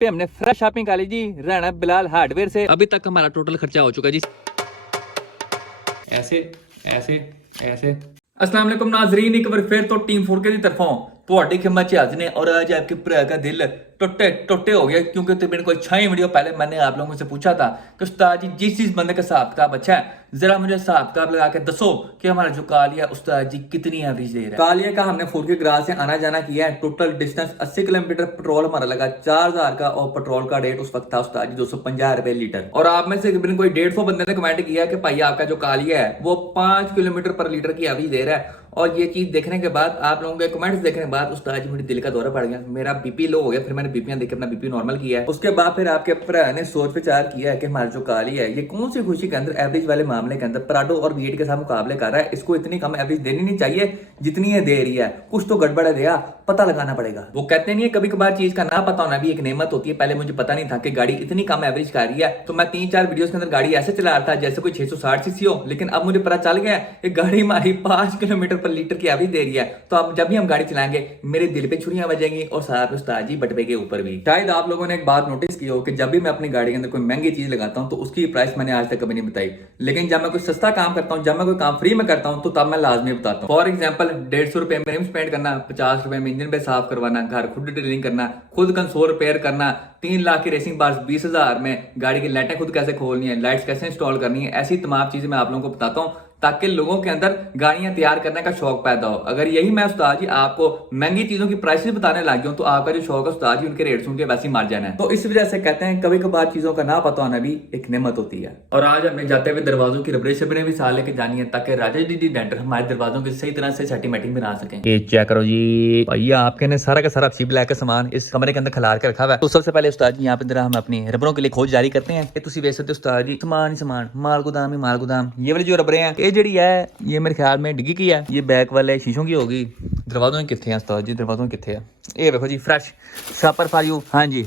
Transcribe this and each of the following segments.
पे हमने fresh shopping कर ली जी राणा बिलाल हार्डवेयर से। अभी तक हमारा टोटल खर्चा हो चुका जी ऐसे ऐसे ऐसे। अस्सलाम वालेकुम नाजरीन, एक बार फिर तो टीम 4K की तरफों ਤੁਹਾਡੀ खिम्मत च हाजिर ने। और आज आपके भरा का दिल टुटे हो गया क्योंकि तकरीबन कोई 6 वीडियो पहले मैंने आप लोगों से पूछा था कि उस्ताद जी जिस बंदे का हिसाब किताब अच्छा है जरा मुझे हिसाब किताब लगा के दसो कि हमारा जो कालिया उस्ताद जी कितनी एवरेज दे रहा है। कालिया का हमने 4K ग्रास से आना जाना किया है, टोटल डिस्टेंस 80 किलोमीटर, पेट्रोल हमारा लगा 4000 का और पेट्रोल का रेट उस वक्त था उस्ताद जी 250 रुपए लीटर। और आप में से तकरीबन कोई 150 बंदे ने कमेंट किया कि भाई आपका जो कालिया है वो 5 किलोमीटर पर लीटर की एवरेज दे रहा है। और ये चीज देखने के बाद, आप लोगों के कमेंट्स देखने के बाद उस्ताद जी मेरे दिल का दौरा पड़ गया, मेरा बीपी लो हो गया। फिर मैंने बीपीआं देख के अपना बीपी नॉर्मल किया है। उसके बाद फिर आपके भरा ने सोच विचार किया है कि हमारा जो काली है ये कौन सी खुशी के अंदर एवरेज वाले मामले के अंदर पराडो और वीट के साथ मुकाबले कर रहा है। इसको इतनी कम एवरेज देनी नहीं चाहिए जितनी ये दे रही है, कुछ तो गड़बड़ है भैया, पता लगाना पड़ेगा। वो कहते नहीं है कभी कभार चीज का ना पता होना भी एक नेमत होती है। पहले मुझे पता नहीं था कि गाड़ी इतनी कम एवरेज कर रही है, तो मैं 3-4 वीडियोस के अंदर गाड़ी ऐसे चला रहा था जैसे कोई 660 सीसी हो, लेकिन अब मुझे पता चल गया कि गाड़ी हमारी 5 किलोमीटर पर लीटर की एवरेज दे रही है। तो अब जब भी हम गाड़ी चलाएंगे मेरे दिल पे छुरियां बजेंगी और साथ में उस्ताद जी बटवे के ऊपर भी। शायद आप लोगों ने एक बात नोटिस की हो कि जब भी मैं अपनी गाड़ी के अंदर कोई महंगी चीज लगाता हूं तो उसकी प्राइस मैंने आज तक कभी नहीं बताई, लेकिन जब मैं कोई सस्ता काम करता हूं, जब मैं कोई काम फ्री में करता हूं तो तब मैं लाजमी बताता हूं। फॉर एग्जाम्पल 150 रुपए में रिम स्पेंड करना, 50 रुपए में इंजन पे साफ करवाना, घर खुद डिटेलिंग करना, खुद कंसोल रिपेयर करना, 3 लाख की रेसिंग बार्स 20,000 में, गाड़ी की लाइटें खुद कैसे खोलनी है, लाइट्स कैसे इंस्टॉल करनी है, ऐसी तमाम चीजें मैं आप लोगों को बताता हूं ताकि लोगों के अंदर गाड़ियां तैयार करने का शौक पैदा हो। अगर यही मैं उस्ताद जी आपको महंगी चीजों की प्राइसेस बताने लग गया हूं तो आपका जो शौक है उस्ताद जी उनके रेट सुन के वैसे ही मार जाना है। तो इस वजह से कहते हैं कभी कभार चीजों का ना पता होना भी एक नेमत होती है। और आज हमें जाते हुए दरवाजों की रबरेज शबरें भी साथ लेके जानी है ताकि राजा जी डेंटर हमारे दरवाजों की सही तरह से सेटिंग बना सकें। ये चेक करो जी भैया, आपके ने सारा का सारा शिप ब्लैक का सामान इस कमरे के अंदर खिलार के रखा हुआ है। तो सबसे पहले उस्ताद जी यहाँ पे हम अपनी रबरों के लिए खोज जारी करते हैं कि तुम बेच सकते उस्ताद जी सामान ही सामान, माल गोदाम ही माल गोदाम। ये वाली जो रबरें हैं ये जी है ये मेरे ख्याल में डिग्गी की है, ये बैक वाले शीशों की होगी। दरवाजों कितने हैं उस्ताद जी, दरवाजों कितने हैं? ये देखो जी फ्रेश शापर फॉर यू। हाँ जी,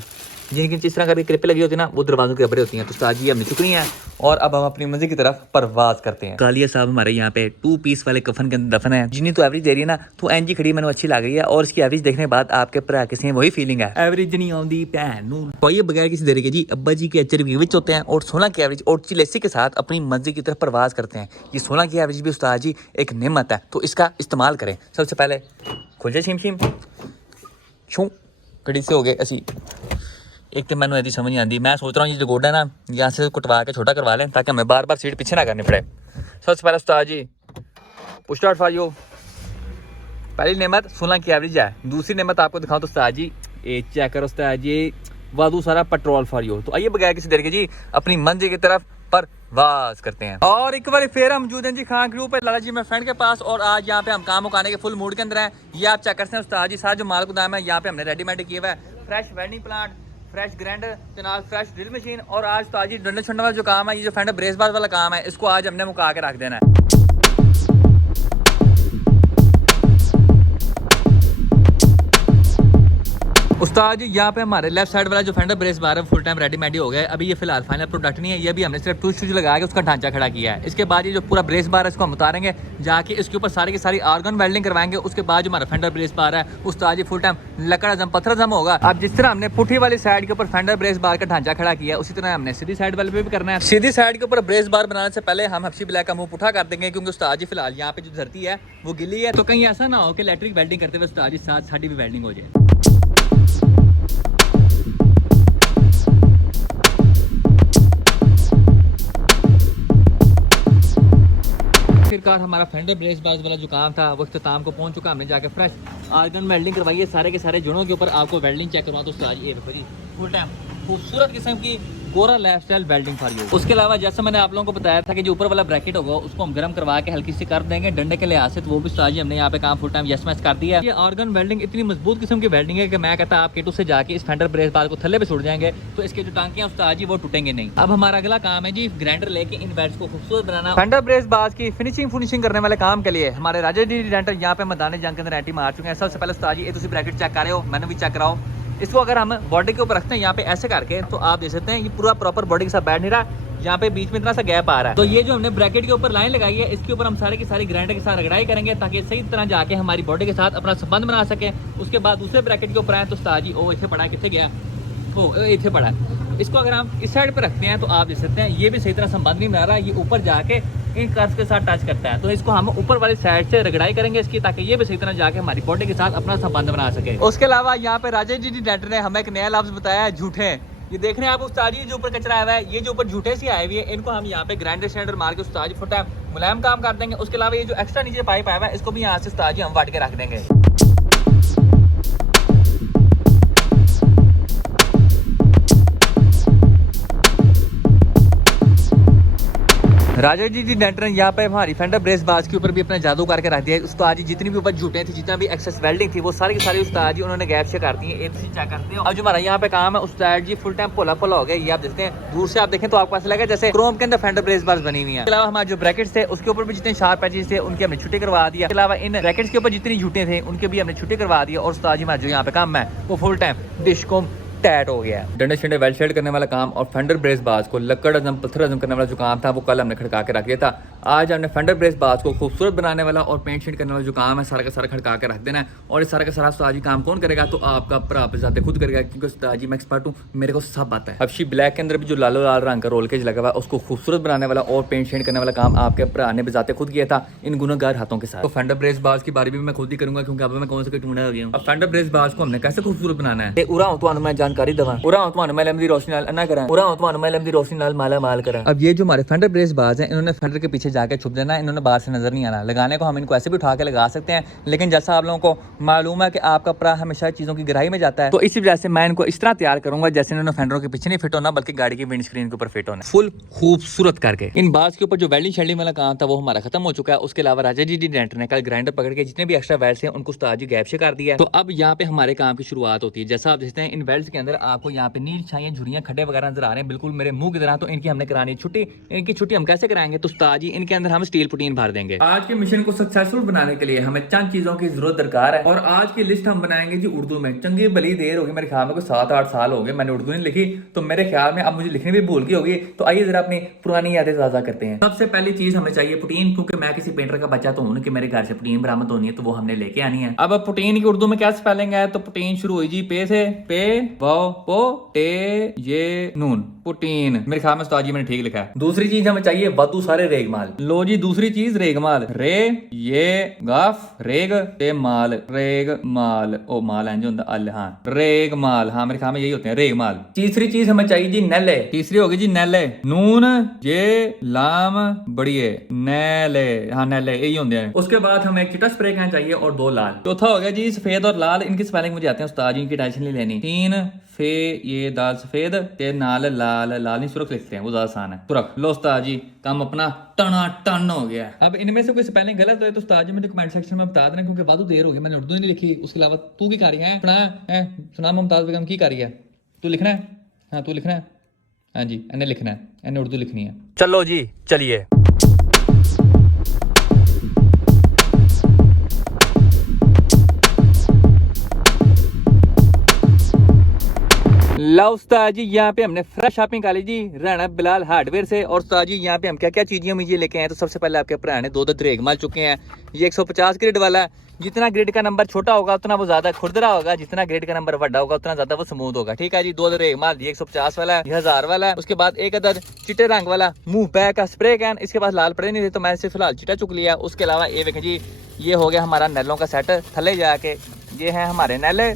जिनकी जिस तरह की क्लिप लगी होती है ना वो दरवाजों की रबरें होती हैं। तो उस्ताद जी हमने चुकनी है और अब हम अपनी मंजिल की तरफ परवाज करते हैं। कालिया साहब हमारे यहाँ पे 2 पीस वाले कफन के अंदर दफन है, जिन्हें तो एवरेज दे रही है ना तो एनजी खड़ी मैंने अच्छी लग रही है। और इसकी एवरेज देखने के बाद आपके भरा के से वही फीलिंग है, एवरेज नहीं आती भैन नूं कोई बगैर किसी देरी के जी। अब्बा जी के अचर भी विच होते हैं और 16 की एवरेज और चिलेसी के साथ अपनी मंजिल की तरफ परवाज करते हैं। ये 16 की एवरेज भी उस्ताद जी एक नेमत है, तो इसका इस्तेमाल करें। सबसे पहले खुल जाए शिम छू कड़ी से हो गए असी। एक तो मैंने यदि समझ नहीं आती, मैं सोच रहा हूँ ये जो गोडा है ना यहाँ से कुटवा के छोटा करवा लें ताकि हमें बार बार सीट पीछे ना करनी पड़े। सबसे पहले उस्ताद जी पुश स्टार्ट फॉर यू। पहली नेमत 16 की एवरेज है। दूसरी नेमत आपको दिखाऊं तो उस्ताद जी ये चेक करो उस्ताद जी वादू सारा पेट्रोल फॉर यू। तो आइए बगैर किसी देर के जी अपनी मंजिल की तरफ परवाज करते हैं। और एक बार फिर हम मौजूद हैं जी खान ग्रुप पे लाला जी मेरे फ्रेंड के पास, और आज यहाँ पे हम काम मुकाने के फुल मूड के अंदर हैं। ये आप चेक करते हैं उस्ताद जी सारा जो माल गोदाम है यहाँ पे हमने रेडीमेड किया हुआ है। Fresh welding plant, fresh grinder के नाल फ्रेश ड्रिल मशीन। और आज तो आज डंडे छंडे वाला जो काम है, ये जो फेंडर ब्रेस बार वाला काम है, इसको आज हमने मुका के रख देना है। उस्ताद जी यहाँ पे हमारे लेफ्ट साइड वाला जो फेंडर ब्रेस बार है फुल टाइम रेडीमेड हो गया है। अभी ये फिलहाल फाइनल प्रोडक्ट नहीं है, ये भी हमने सिर्फ टूल शूज लगा के उसका ढांचा खड़ा किया है। इसके बाद ये जो पूरा ब्रेस बार है इसको हम उतारेंगे, जाके इसके ऊपर सारी की सारी आर्गन वेल्डिंग करवाएंगे। उसके बाद जो हमारा फेंडर ब्रेस बार है उस्ताद जी फुल टाइम लकड़ा जम पत्थर जम होगा। अब जिस तरह हमने पुठी वाली साइड के ऊपर फेंडर ब्रेस बार का ढांचा खड़ा किया उसी तरह हमने सीधी साइड वाले पे भी करना है। सीधी साइड के ऊपर ब्रेस बार बनाने से पहले हम हफ्सी ब्लैक का मुंह पुठा कर देंगे क्योंकि उस्ताद जी फिलहाल यहाँ पे जो धरती है वो गिली है, तो कहीं ऐसा ना हो कि इलेक्ट्रिक वेल्डिंग करते हुए उस्ताद जी साथ साड़ी भी वेल्डिंग हो जाए। आखिरकार हमारा फेंडर ब्रेस बार वाला जो काम था वो इख्तिताम को पहुंच चुका। हमने जाके फ्रेश आर्गन वेल्डिंग करवाई है सारे के सारे जुड़ों के ऊपर। आपको वेल्डिंग चेक करवा तो उस्ताद जी फुल टाइम खूबसूरत किस्म की गोरा लाइफस्टाइल वेल्डिंग फॉर यू। उसके अलावा जैसे मैंने आप लोगों को बताया था कि जो ऊपर वाला ब्रैकेट होगा उसको हम गर्म करवा के हल्की सी कर देंगे डंडे के लिहाज से, तो वो भी उस्ताद जी हमने यहाँ पे काम फुल टाइम यस मैच कर दिया है। ये ऑर्गन वेल्डिंग इतनी मजबूत किस्म की वेल्डिंग है कि मैं कहता आप किटू से जाके इस फेंडर ब्रेस बार को थल्ले पे छुट जाएंगे तो इसके जो टांके हैं उस्ताद जी वो टूटेंगे नहीं। अब हमारा अगला काम है जी ग्राइंडर लेके इन बैट्स को खूबसूरत बनाना। फेंडर ब्रेस बार की फिनिशिंग करने वाले काम के लिए हमारे राजा डी डेंटर यहाँ पे मैदान जंग के अंदर एंटी मार चुके हैं। सबसे पहले उस्ताद जी ये ब्रैकेट चेक कर रहे हो, मैंने भी चेक कराओ। इसको अगर हम बॉडी के ऊपर रखते हैं यहाँ पे ऐसे करके तो आप देख सकते हैं ये पूरा प्रॉपर बॉडी के साथ बैठ नहीं रहा, यहाँ पे बीच में इतना सा गैप आ रहा है। तो ये जो हमने ब्रैकेट के ऊपर लाइन लगाई है इसके ऊपर हम सारे की सारी ग्राइंडर के साथ रगड़ाई करेंगे ताकि सही तरह जाके हमारी बॉडी के साथ अपना संबंध बना सके। उसके बाद दूसरे ब्रैकेट के ऊपर आए तो उस्ताद जी ओ इसे पड़ा कितने गया वो इतने पड़ा है। इसको अगर हम इस साइड पर रखते हैं तो आप देख सकते हैं ये भी सही तरह संबंध नहीं बना रहा, ये ऊपर जाके इन कर्व्स के साथ टच करता है। तो इसको हम ऊपर वाली साइड से रगड़ाई करेंगे इसकी, ताकि ये भी सही तरह जाके हमारी बॉडी के साथ अपना संबंध बना सके। उसके अलावा यहाँ पे राजेश जी डेंटर ने हमें एक नया लफ्ज बताया है, झूठे। ये देख रहे हैं आप उस्ताद जी जो ऊपर कचरा आया हुआ है, ये जो ऊपर झूठे सी आए हुए हैं, इनको हम यहाँ पे ग्राइंडर स्टैंडर मार के उस्ताद जी फुल टाइम मुलायम काम कर देंगे। उसके अलावा ये जो एक्स्ट्रा नीचे पाइप आया हुआ है, इसको भी यहाँ से उस्ताद जी हम वाट के रख देंगे। राजा जी डेंटर ने यहाँ पे हमारी फेंडर ब्रेस बाज के ऊपर भी अपना जादू करके रख दिया है। उस्ताद जी जितनी भी ऊपर झूठे थी, जितना भी एक्सेस वेल्डिंग थी, वो सारी की सारी उस्ताद जी उन्होंने गैप से कर दी है। एक चेक करते हो। अब जो हमारा यहाँ पे काम है उस्ताद जी फुल टाइम पोला हो गया। ये आप देखते हैं, दूर से आप देखें तो आपको ऐसा लगा जैसे क्रोम के अंदर फेंडर ब्रेस बाज बनी हुई है। इसके अलावा हमारे जो ब्रैकेट्स थे उसके ऊपर भी जितने शार्प पैचेस थे उनके हमने छुट्टी करवा दिया। इसके अलावा इन ब्रैकेट्स के ऊपर जितनी झूठे थे उनके भी हमने छुट्टी करवा दिया। और उस्ताद जी हमारा जो यहाँ पे काम है वो फुल टाइम डिश को टैट हो गया। डंडे शंडे वेल शेड करने वाला काम और फेंडर ब्रेस बाज को लकड़ अजम पत्थर अजम करने वाला जो काम था वो कल हमने खड़का के रख दिया था। आज हमने फेंडर ब्रेस बाज को खूबसूरत बनाने वाला और पेंट शेड करने वाला जो काम है सारा का सारा खड़का के रख देना है। और इस सारा का सारा उस्ताद जी काम कौन करेगा? तो आपका भरा जाते खुद करेगा, क्योंकि उस्ताद जी मैं एक्सपर्ट हूँ, मेरे को सब आता है। हबशी ब्लैक के अंदर भी जो लालो लाल रंग का रोल केज लगा हुआ है उसको खूबसूरत बनाने वाला और पेंट शेड करने वाला काम आपके भरा ने बजाते खुद किया था इन गुनहगार हाथों के साथ। तो फेंडर ब्रेस बाज की बारी भी मैं खुद ही करूंगा, क्योंकि अब मैं कौन सा टूंडा हो गया हूँ। अब फेंडर ब्रेस बाज को हमने कैसे खूबसूरत बनाना है मैं जानकारी दवा माला माल करा। अब ये जो हमारे फेंडर ब्रेस बाज हैं, इन्होंने फेंडर के पीछे जाके छुप देना है, इन्होंने बाहर से नजर नहीं आना। लगाने को हम इनको ऐसे भी उठा के लगा सकते हैं, लेकिन जैसा आप लोगों को मालूम है कि आपका प्रा हमेशा चीजों की गहराई में जाता है, तो इसी वजह से मैं इनको इस तरह तैयार करूंगा जैसे इन्होंने फेंडरों के पीछे नहीं फिट होना, बल्कि गाड़ी की विंड स्क्रीन के ऊपर फिट होना, फुल खूबसूरत करके। इन बाज के ऊपर जो वेल्डिंग शेल्डिंग वाला काम था वो हमारा खत्म हो चुका है। उसके अलावा राजा जी डेंटर ने कल ग्राइंडर पकड़ के जितने भी एक्स्ट्रा वेल्ड्स हैं उनको उस्ताद जी गैप से कर दिया है। तो अब यहाँ पे हमारे काम की शुरुआत होती है। जैसा आप देखते हैं इन वेल्ड्स के अंदर आपको यहाँ पे नील छाइयां झुरियां खड्डे वगैरह नजर आ रहे हैं, बिल्कुल मेरे मुंह की तरह। तो इनकी हमने करानी छुट्टी। इनकी छुट्टी हम कैसे कराएंगे? तो उस्ताद जी इनके अंदर हम स्टील पुटीन भर देंगे। आज के मिशन को सक्सेसफुल बनाने के लिए हमें चंद चीजों की जरूरत दरकार है, और आज की लिस्ट हम बनाएंगे जी उर्दू में। चंगी भली देर होगी, मेरे ख्याल में कोई 7-8 साल हो गए मैंने उर्दू नहीं लिखी, तो मेरे ख्याल में अब मुझे लिखने भी भूल गई होगी। तो आइए जरा अपनी पुरानी यादें ताजा करते हैं। सबसे पहली चीज हमें चाहिए पुटीन, क्योंकि मैं किसी पेंटर का बच्चा तो हूं कि मेरे घर से पुटीन बरामद होनी है, तो वो हमने लेके आनी है। अब पुटीन की उर्दू में क्या स्पेलिंग है? तो पुटीन शुरू हुई जी पे से, पे वाओ पो टे ये नून, पुटीन। मेरे ख्याल में उस्ताद जी मैंने ठीक लिखा है। दूसरी चीज हमें चाहिए वादू सारे रेगमाल। लो जी दूसरी चीज रेगमाल, रे ये गाफ रेग ते माल, रेग माल ओ माल है जो अल, हाँ रेग माल, हाँ मेरे ख्याल में यही होते हैं रेग माल। तीसरी चीज हमें चाहिए जी नैले। तीसरी होगी जी नैले, नून ये लाम बड़िए नैले, हाँ नैले यही होते हैं। उसके बाद हमें एक चिटा स्प्रे कैन चाहिए और 2 लाल। चौथा हो गया जी सफेद और लाल। इनकी स्पेलिंग मुझे आते हैं उस्ताद जी, इनकी टेंशन नहीं लेनी। 3 फे ये दाल सफेद ते नाल लाल, लाल नहीं सुरख लिखते हैं वो ज्यादा आसान है, सुरख। लो उस्ताद जी काम अपना टना टन हो गया। अब इनमें से कोई स्पेलिंग गलत हो तो उस्ताद जी मुझे कमेंट सेक्शन में बता देना, क्योंकि वादू देर हो गई मैंने उर्दू नहीं लिखी। उसके अलावा तू की कर रही है सुना सुना मुमताज बेगम की कर रही है? तू लिखना है? हाँ तू लिखना है, हाँ जी इन्हें लिखना है, इन्हें उर्दू लिखनी है। चलो जी चलिए। ला उस्ताद जी यहाँ पे हमने फ्रेश शॉपिंग कर ली जी राणा बिलाल हार्डवेयर से। और उस्ताद जी यहाँ पे हम क्या क्या चीजें मुझे लेके आए? तो सबसे पहले आपके भरा ने 2 द्रेग माल चुके हैं। ये 150 ग्रेड वाला है। जितना ग्रेड का नंबर छोटा होगा उतना वो ज्यादा खुरदरा होगा, जितना ग्रेड का नंबर बड़ा होगा उतना ज्यादा वो स्मूथ होगा। ठीक है जी। 2 द्रेग माल, ये 150 वाला है, 1000 वाला है। उसके बाद एक अदर चिट्टे रंग वाला मुंह बैक का स्प्रे कैन। इसके पास लाल पड़े नहीं थे तो मैंने सिर्फ फिलहाल चिट्टा चुक लिया। उसके अलावा ये देखें जी, ये हो गया हमारा नैलों का सेट। थले जाके ये है हमारे नैले,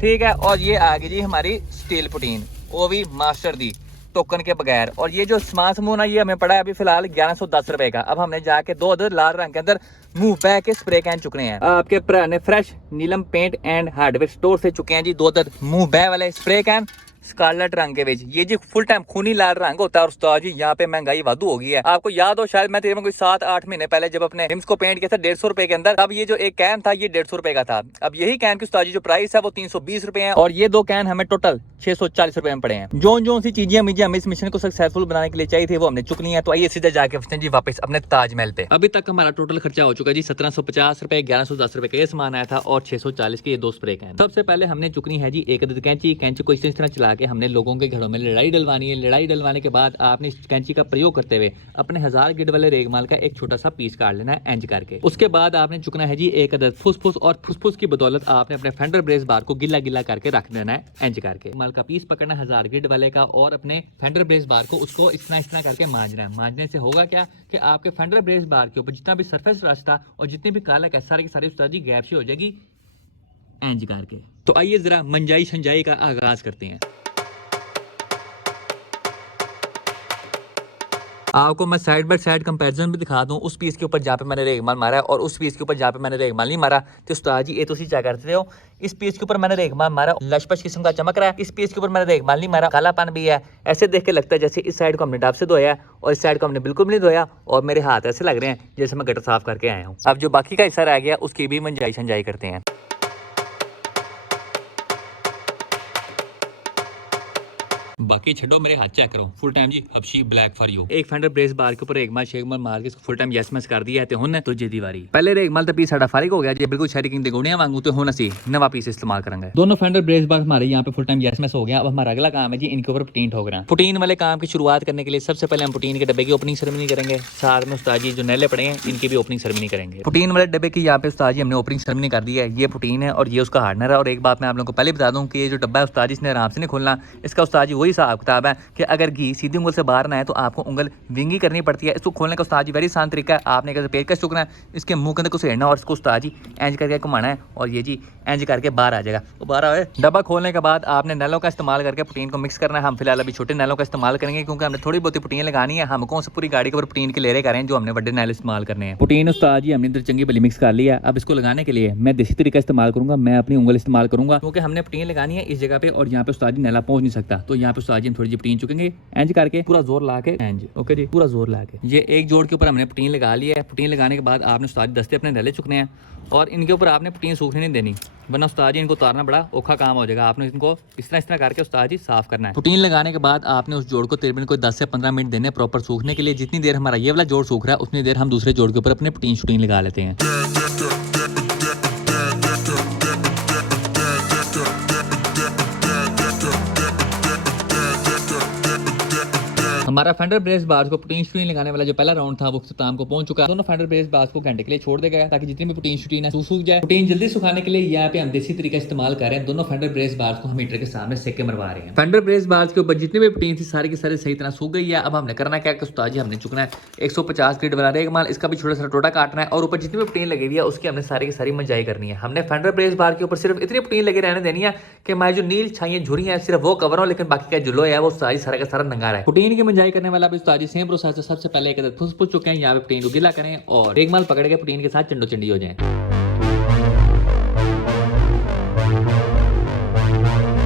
ठीक है। और ये आ गई जी हमारी स्टील पुटीन, वो भी मास्टर दी टोकन के बगैर। और ये जो सामान समूह ना ये हमें पड़ा है अभी फिलहाल 1110 रुपए का। अब हमने जाके 2 अदर लाल रंग के अंदर मुंह बैक के स्प्रे कैन चुकने हैं। आपके पुराने fresh Neelam paint and hardware store से चुके हैं जी 2 अदर मुंह बैक वाले स्प्रे कैन स्कारलेट रंग के बीच। ये जी फुल टाइम खूनी लाल रंग होता है। और उस्ताद जी यहाँ पे महंगाई वादू हो गई है। आपको याद हो शायद मैं तेरे में कोई 7-8 महीने पहले जब अपने रिम्स को पेंट किया था 150 रुपए के अंदर, तब ये जो एक कैन था ये 150 रुपए का था। अब यही कैन की उस्ताद जी जो प्राइस है वो 320 रुपए है। और ये 2 कैन हमें टोटल 640 रुपए में पड़े हैं। जो सी चीजें हमें इस मिशन को सक्सेसफुल बनाने के लिए चाहिए थे वो हमने चुक ली है। तो आइए सीधे जाके जी वापस अपने ताजमहल पे। अभी तक हमारा टोटल खर्चा हो चुका है जी 1750 रुपए, 1110 रुपए का ये सामान आया था और 640 के ये 2 स्प्रे कैन। सबसे पहले हमने चुकनी है जी एक अदद कैंची। कैंची को इस तरह चला के हमने लोगों के घरों में लड़ाई डलवानी है। लड़ाई डलवाने के बाद आपने इस कैंची का प्रयोग करते हुए अपने 1000 ग्रेड वाले रेगमाल का एक छोटा सा पीस काट लेना है इंच करके। उसके बाद आपने चुकना है जी एक अदद फुसफुस, और फुसफुस की बदौलत आपने अपने फेंडर ब्रेस बार को गिला गिला करके रख देना है इंच करके। माल का पीस पकड़ना 1000 ग्रेड वाले का और अपने फेंडर ब्रेस बार को उसको इस तरह करके मांजना है। मांजने से होगा क्या कि आपके फेंडर ब्रेस बार के ऊपर जितना भी सरफेस रस्ट था और जितने भी काला है सारी की सारी उस्ताद जी गैप से हो जाएगी इंच करके। तो आइए जरा मंजाई संजाई का आगाज करते हैं। आपको मैं साइड बाय साइड कंपैरिजन भी दिखा दूं, उस पीस के ऊपर जहाँ पे मैंने रेगमाल मारा है और उस पीस के ऊपर जहाँ पे मैंने रेगमाल नहीं मारा। तो उस्ताद जी ये तो चेक करते हो, इस पीस के ऊपर मैंने रेगमाल मारा, लशपश किस्म का चमक रहा है। इस पीस के ऊपर मैंने रेगमाल नहीं मारा, कालापन भी है। ऐसे देख के लगता है जैसे इस साइड को हमने डब से धोया और इस साइड को हमने बिल्कुल नहीं धोया, और मेरे हाथ ऐसे लग रहे हैं जैसे मैं गटर साफ करके आया हूँ। अब जो बाकी का हिस्सा रह गया उसकी भी मंजाई संजाई करते हैं। बाकी छो मेरे हाथ चेक करो, फुल टाइम जी हबशी ब्लैक फॉर यू। एक फेंडर ब्रेस बार के ऊपर रेगमाल शेगमाल मार के फुल टाइम यस मैस कर दिया है। हुन तुझे दी वारी। पहले रेगमाल तो पीस साडा फारिग हो गया जी, बिल्कुल शहरी किंग दे गुणियां वांगू। तो हुन असि नवा पीस इस्तेमाल करेंगे। दोनों फेंडर ब्रेस बार हमारे यहाँ पे फुल टाइम यस मैस हो गया। अब हमारा अगला काम है जी इनके ऊपर पुटीन ठोकना। पुटीन वाले काम की शुरुआत करने के लिए सबसे पहले हम पुटीन के डब्बे की ओपनिंग सेरेमनी करेंगे। साथ में उस्ताद जी जो नैले पड़े हैं इनकी भी ओपनिंग सेरेमनी करेंगे। पुटीन वाले डब्बे की यहाँ पे उस्ताद जी हमने ओपनिंग सेरेमनी कर दी है। ये पुटीन है और ये उसका हार्डनर है। और एक बात मैं आप लोगों को पहले बता दूं कि ये जो डब्बा है उस्ताद जी इसने आराम से नहीं खोलना। इसका उस्ताद जी वही हिसाब किताब है कि अगर घी सीधी उंगल से बाहर ना है तो आपको उंगल विंगी करनी पड़ती है। इसको खोलने का उस्ताद जी वेरी आसान तरीका है। आपने कैसे पेचकस चुकना है, इसके मुंह के अंदर कुछ हेड़ना और इसको उस्ताद जी इंज करके घुमाना है और ये जी इंज करके बाहर आ जाएगा। तो बाहर आए डब्बा खोलने के बाद आपने नलों का इस्तेमाल करके पुटीन को मिक्स करना है। हम फिलहाल अभी छोटे नलों का इस्तेमाल करेंगे क्योंकि हमने थोड़ी बहुत पुटीन लगानी है। हम कौन से पूरी गाड़ी के ऊपर पुटीन के लेरे करें जो हमने बड़े नल इस्तेमाल करने हैं। पुटीन उस्ताद जी हमने इधर चंगी भली मिक्स कर लिया। अब इसको लगाने के लिए मैं देसी तरीका इस्तेमाल करूंगा। मैं अपनी उंगल इस्तेमाल करूंगा क्योंकि हमने पुटीन लगानी है इस जगह पे और यहाँ पे उस्ताद जी नला पहुंच नहीं सकता। तो यहाँ पे उस्ताद जी हम थोड़ी जी पुटीन चुकेंगे इंज करके, पूरा जोर ला के इंज। ओके जी, पूरा जोर ला के ये एक जोड़ के ऊपर हमने पुटीन लगा लिया है। पुटीन लगाने के बाद आपने उस्ताद जी दस्ते अपने नले चुकने हैं और इनके ऊपर आपने पुटीन सूखने नहीं देनी, वरना उस्ताद जी इनको उतारना बड़ा औखा काम हो जाएगा। आपने इनको इस तरह करके उस्ताद जी साफ करना है। पुटीन लगाने के बाद आपने उस जोड़ को तकरीबन कोई 10 से 15 मिनट देने प्रॉपर सूखने के लिए। जितनी देर हमारा ये वाला जोड़ सूख रहा है उतनी देर हम दूसरे जोड़ के ऊपर अपने पुटीन शूटीन लगा लेते हैं। हमारा फेंडर ब्रेस बार्स को पुटीन शूटीन लगाने वाला जो पहला राउंड था वो इख्तिताम को पहुंच चुका है। दोनों फेंडर ब्रेस बार्स को घंटे के लिए छोड़ देगा ताकि जितनी भी पुटीन शूटीन है सूख जाए। पुटीन जल्दी सुखाने के लिए यहाँ पे हम देसी तरीका इस्तेमाल कर रहे हैं। दोनों फेंडर ब्रेस बार्स को हम हीटर के सामने सेक के मरवा रहे हैं। फेंडर ब्रेस बार्स के ऊपर जितनी भी पुटीन थी सारी की सारी सही तरह सूख गई है। अब हमने करना क्या कि उस्ताद जी हमने चुकना है 150 ग्रेड वाला रेगमाल, इसका भी छोटा सा टोटा काटना है और ऊपर जितनी भी पुटीन लगी हुई है उसकी हमने सारी की सारी मंजाई करनी है। हमने फेंडर ब्रेस बार के ऊपर सिर्फ इतनी पुटीन लगे रहने देनी है कि हमारी जो नील छाइयां झुरी है सिर्फ वो कवर हो, लेकिन बाकी का जो लोहा है वो सारा का सारा नंगा है। पुटीन की मंजाई करने वाला भी उस्ताद जी सेम प्रोसेस है। सबसे पहले एक अदद फुस चुके हैं, यहाँ पे पुटीन को गिला करें और रेगमाल पकड़ के पुटीन के साथ चंडो चंडी हो जाएं।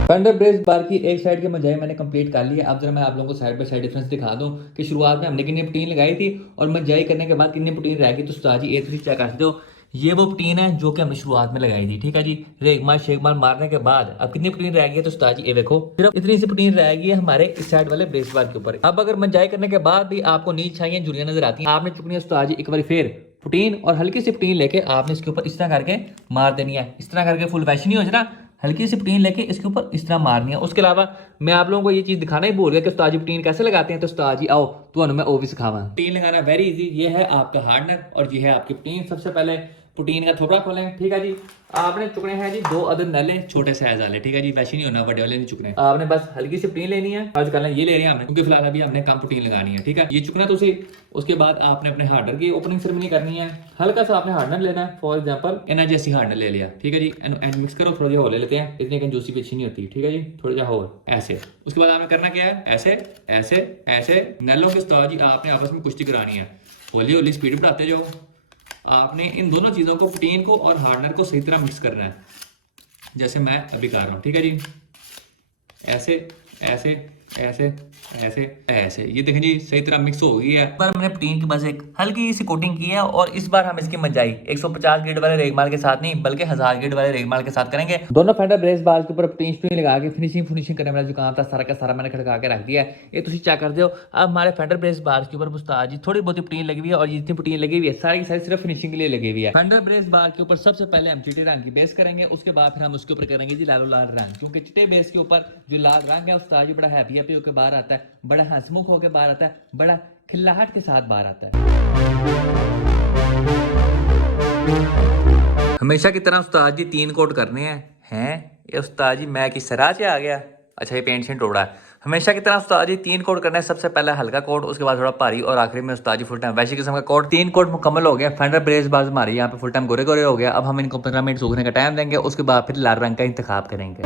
फेंडर ब्रेस बार की एक साइड की मंजाई मैंने कंप्लीट कर ली है। अब जरा मैं आप लोगों को साइड बाय साइड डिफरेंस दिखा दूं कि शुरुआत में हमने कितनी पुटीन लगाई थी और मंजाई करने के बाद कितनी पुटीन रह गई। तो उस्ताद जी एक चीज चेक कर सकते हो, ये वो पुटीन है जो कि हमने शुरुआत में लगाई थी। ठीक है जी, रेगमाल शेगमाल मारने के बाद अब कितनी पुटीन रह गई है तो उस्ताद जी ये देखो सिर्फ इतनी सी पुटीन रह गई है हमारे इस साइड वाले ब्रेस बार के ऊपर। अब अगर मंजाई करने के बाद भी आपको नीच छाइयां झुरियां नजर आती हैं, आपने चुकनी है उस्ताद जी एक बार फिर पुटीन और हल्की सी पुटीन लेके आपने इसके ऊपर इस तरह करके मार देनी है। इस तरह करके फुल वैश नहीं हो जाना, हल्की सी पुटीन लेके इसके ऊपर इस तरह मारनी है। उसके अलावा मैं आप लोगों को ये चीज दिखाना ही भूल गया कि उस्ताद जी पुटीन कैसे लगाते हैं। तो उस्ताद जी आओ तो मैं वो भी सिखावा। पुटीन लगाना वेरी इजी। ये है आपका हार्डनर और ये है आपकी पुटीन। सबसे पहले पुटीन का थोपड़ा खोलें। ठीक है जी, आपने चुकने हैं जी 2 अदद नले छोटे साइज वाले। ठीक है जी, वैसे नहीं होना, बड़े वाले नहीं चुकने। आपने बस हल्की सी पुटीन लेनी है। आज कल ये ले रहे हैं हमने क्योंकि फिलहाल अभी हमने कम पुटीन लगानी है। ठीक है, ये चुकना तो उसी। उसके बाद आपने अपने हार्डनर की ओपनिंग सेरेमनी करनी है। हल्का सा आपने हार्डनर लेना है। फॉर एग्जाम्पल इन्हें जैसी हार्डनर ले लिया। ठीक है जी, एंड मिक्स करो, थोड़ा और ले लेते हैं, इतनी कंजूसी भी अच्छी नहीं होती। ठीक है जी, थोड़ा जा और ऐसे। उसके बाद आपने करना क्या है, ऐसे ऐसे ऐसे नलों के उस्ताद जी आपने आपस में कुश्ती करानी है। होली होली स्पीड बढ़ाते जाओ। आपने इन दोनों चीज़ों को पुटीन को और हार्डनर को सही तरह मिक्स करना है जैसे मैं अभी कर रहा हूँ। ठीक है जी, ऐसे ऐसे ऐसे ऐसे ऐसे, ये देखें जी सही तरह मिक्स हो गई है। पर हमने प्टीन की बस एक हल्की सी कोटिंग की है और इस बार हम इसकी मंजाई 150 ग्रेड वाले रेगमाल के साथ नहीं बल्कि 1000 ग्रेड वाले रेगमाल के साथ करेंगे। दोनों फेंडर ब्रेस बार के ऊपर प्टीन लगा के फिनिशिंग करने वाला जो काम था सारा का सारा मैंने खड़का के रख दिया है। ये तुम चेक कर दो। अब हमारे फेंडर ब्रेस बार के ऊपर उस्ताद जी थोड़ी बहुत प्टीन लगी हुई है और जितनी प्टीन लगी हुई है सारी की सारी सिर्फ फिनिशिंग के लिए लगी हुई है। फेंडर ब्रेस बार के ऊपर सबसे पहले हम चिट्टे रंग की बेस करेंगे, उसके बाद फिर हम उसके ऊपर करेंगे जी लालो लाल रंग, क्योंकि चिट्टे बेस के ऊपर जो लाल रंग है उस्ताद जी बड़ा हैप्पी हैप्पी होकर बाहर आता है, बड़ा हंसमुख होकर बाहर आता है, बड़ा खिल्लाहट के साथ बाहर आता है। हमेशा की तरह उस्ताद जी 3 कोट करने हैं। ये उस्ताद जी मैं किस तरह से आ गया। अच्छा ये पेंट शेंट उड़ा है। हमेशा की तरह उस्ताद जी 3 कोट करना है, सबसे पहला हल्का कोट, उसके बाद थोड़ा भारी और आखिरी में उस्ताद जी फुल टाइम वैसी किस्म का कोट। 3 कोट मुकम्मल हो गया। फेंडर ब्रेस बार हमारे यहाँ पे फुल टाइम गोरे गोरे हो गया। अब हम इनको 15 मिनट सूखने का टाइम देंगे, उसके बाद फिर लाल रंग का इंतखाब करेंगे।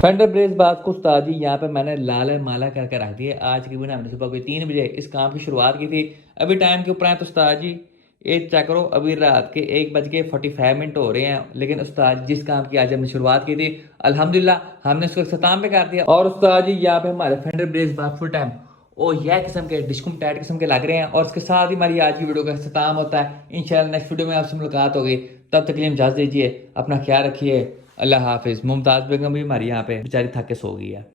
फेंडर ब्रेस बात को उस्ताद जी यहाँ पे मैंने लाल माला करके रख दिया। आज की भी हमने सुबह कोई 3 बजे इस काम की शुरुआत की थी। अभी टाइम के ऊपर है तो उस्ताद जी ये चेक करो, अभी रात के 1:45 हो रहे हैं, लेकिन उस्ताद जिस काम की आज हमने शुरुआत की थी अल्हम्दुलिल्लाह हमने उसको इख्तिताम पे कर दिया। और उस्ताद जी यहाँ पे हमारे फेंडर ब्रेस बात फुल टाइम ओ यह किस्म के डिस्कुम टाइट किस्म के लग रहे हैं। और इसके साथ ही हमारी आज की वीडियो का इख्तिताम होता है। इंशाल्लाह नेक्स्ट वीडियो में आपसे मुलाकात होगी, तब तक के लिए इजाज़त दीजिए, अपना ख्याल रखिए, अल्लाह हाफिज़। मुमताज़ बेगम भी हमारी यहाँ पे बेचारी थक के सो गई है।